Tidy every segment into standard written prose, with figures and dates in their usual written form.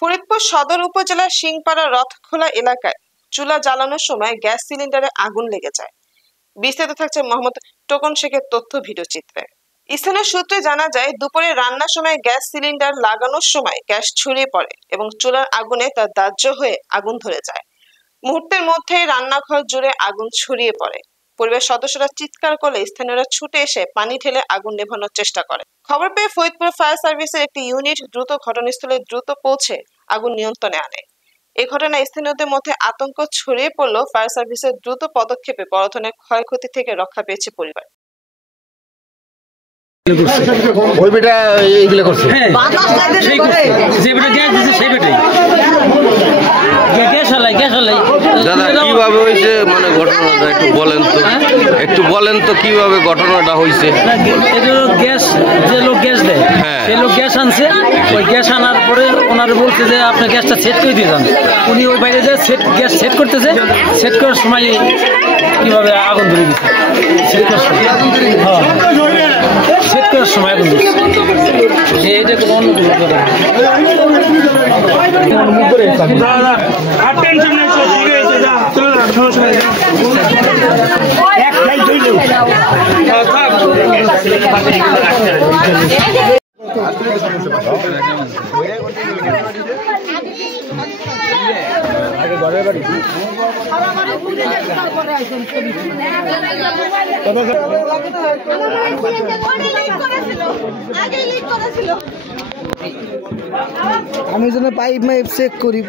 ফরিদপুর সদর উপজেলার সিংপাড়া রথখোলা এলাকায় চুলা জ্বালানোর সময় গ্যাস সিলিন্ডারে আগুন লেগে যায়। বিস্তারিত থাকছে মোহাম্মদ টোকন শেখের তথ্য ভিডিও চিত্রে। স্থানীয় সূত্রে জানা যায়, দুপুরে রান্নার সময় গ্যাস সিলিন্ডার লাগানোর সময় গ্যাস ছড়িয়ে পড়ে এবং চুলার আগুনে তা দাহ্য হয়ে আগুন ধরে যায়। মুহূর্তের মধ্যেই রান্নাঘর জুড়ে আগুন ছড়িয়ে পড়ে। পরিবারের সদস্যরা চিৎকার করলে স্থানীয়রা ছুটে এসে পানি ঢেলে আগুন নেভানোর চেষ্টা করে। খবর পেয়ে ফরিদপুর ফায়ার সার্ভিসের একটি ইউনিট দ্রুত ঘটনাস্থলে পৌঁছে আগুন নিয়ন্ত্রণে আনে। এই ঘটনায় স্থানীয়দের মধ্যে আতঙ্ক ছড়িয়ে পড়লেও ফায়ার সার্ভিসের দ্রুত পদক্ষেপে বড় ধরনের ক্ষয়ক্ষতি থেকে রক্ষা পেয়েছে পরিবার। দাদা কিভাবে হয়েছে, মানে ঘটনাটা একটু বলেন তো কিভাবে ঘটনাটা হয়েছে? গ্যাস যে লোক গ্যাস দেয়, সেই লোক গ্যাস আনছে। ওই গ্যাস আনার পরে ওনারা বলছে যে আপনার গ্যাসটা সেট করে দিয়ে যান। উনি ওই বাইরে যে গ্যাস সেট করতেছে, সেট করার সময় কিভাবে আগুন ধরে দিচ্ছে। সেট করার সময় আগুন ধরছে। এইটা কোনো অন্য কোনো আমি যেন পাইপ মাইপ চেক করি।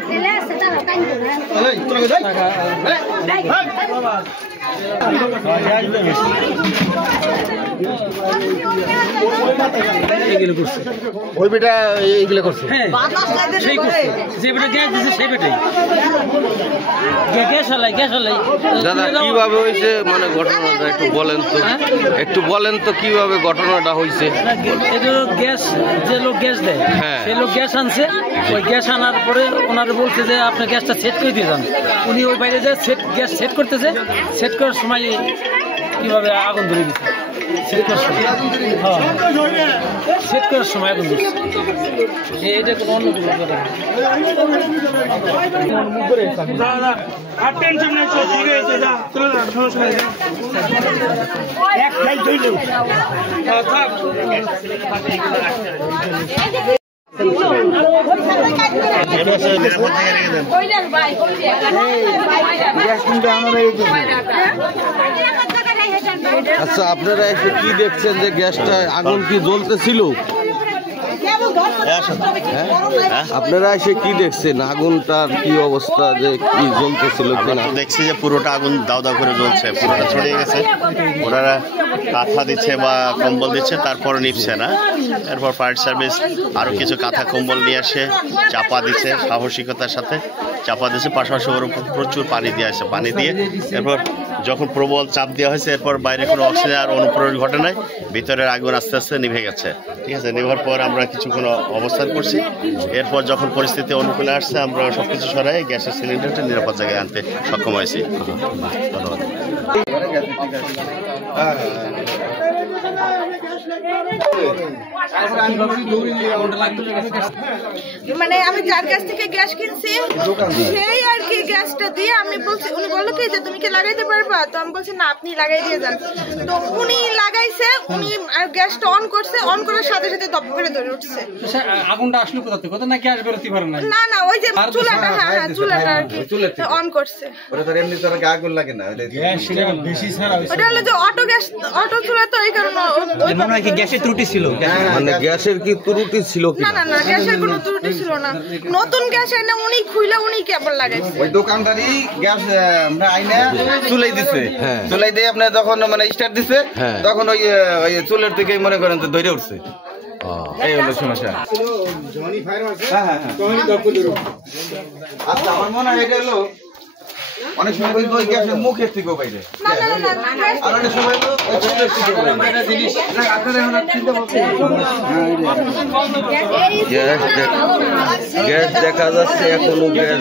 দাদা কিভাবে হয়েছে, মানে ঘটনাটা একটু বলেন তো কিভাবে ঘটনাটা হয়েছে? গ্যাস যে লোক গ্যাস দেয়, সেই লোক গ্যাস আনছে। ওই গ্যাস আনার পরে ওনারা বলছে যে আপনার গ্যাসটা সেট করে দিয়ে যান। উনি ওই বাইরে যে গ্যাস সেট করতেছে, সেট করার সময় কিভাবে আগুন ধরে দিচ্ছে। সেট করার সময় আগুন ধরছে। এইটা কোনো অন্য কোনো কথা। আচ্ছা, আপনারা এসে কি দেখছেন যে গ্যাসটা আগুন কি জ্বলতেছিল? আপনারা এসে কি দেখছেন, আগুনটার কি অবস্থা, যে কি জ্বলতেছিল? দেখছি যে পুরোটা আগুন দাও দাও করে জ্বলছে, পুরোটা ছড়িয়ে গেছে। ওনারা কাঁথা দিচ্ছে বা কম্বল দিচ্ছে, তারপর নিচ্ছে না। এরপর ফায়ার সার্ভিস আরও কিছু কাঁথা কম্বল নিয়ে আসে চাপা দিচ্ছে, সাহসিকতার সাথে চাপা দিচ্ছে। পাশাপাশি ওর উপর প্রচুর পানি দিয়ে আসে। পানি দিয়ে এরপর যখন প্রবল চাপ দেওয়া হয়েছে, এরপর বাইরে কোনো অক্সিজেন আর অনুপ্রবেশ ঘটে নাই। ভিতরের আগুন আস্তে আস্তে নিভে গেছে। ঠিক আছে, নেভার পর আমরা কিছুক্ষণ অবস্থান করছি। এরপর যখন পরিস্থিতি অনুকূলে আসছে, আমরা সব কিছু সরাই গ্যাসের সিলিন্ডারটা নিরাপদ জায়গায় আনতে সক্ষম হয়েছি। ধন্যবাদ। মানে আমি যার কাছ থেকে গ্যাস কিনছি সেই আর কি গ্যাসটা দিয়ে আমি বলছি, উনি বললো কি যে তুমি কি লাগাইতে পারবা? তো আমি বলছি না, আপনি লাগাই দিয়ে যান। তো উনি লাগাইছে, উনি গ্যাসটা অন করছে, অন করার সাথে সাথে দপ করে ধরে উঠছে। আগুনটা আসলো কোথা থেকে? না গ্যাস বেরোতে পারে না? না না, ওই যে চুলাটা, হ্যাঁ চুলাটা আর কি অন করছে। আগুন লাগে না, ওটা হলো যে অটো গ্যাস, অটো চুলা, তো এই কারণে গ্যাসের ত্রুটি ছিল। মানে গ্যাসের কি ত্রুটি ছিল? না না না, গ্যাসের কোনো ত্রুটি ছিল না। নতুন গ্যাস এনে উনি খুইলা উনি কেবল লাগাইছে। ওই দোকানদারই গ্যাস আইনা চুলাই দিছে, চুলাই দিয়ে আপনার যখন মানে স্টার্ট দিছে, তখন ওই চুলের থেকে মনে করেন তো ধরে উঠছে। এই হলো সমস্যা। আচ্ছা, আমার মনে হয় এটা হলো অনেক সময় ওই গ্যাসের মুখের থেকেও বাইরে, আর অনেক সময় গ্যাস দেখা যাচ্ছে এখনো গ্যাস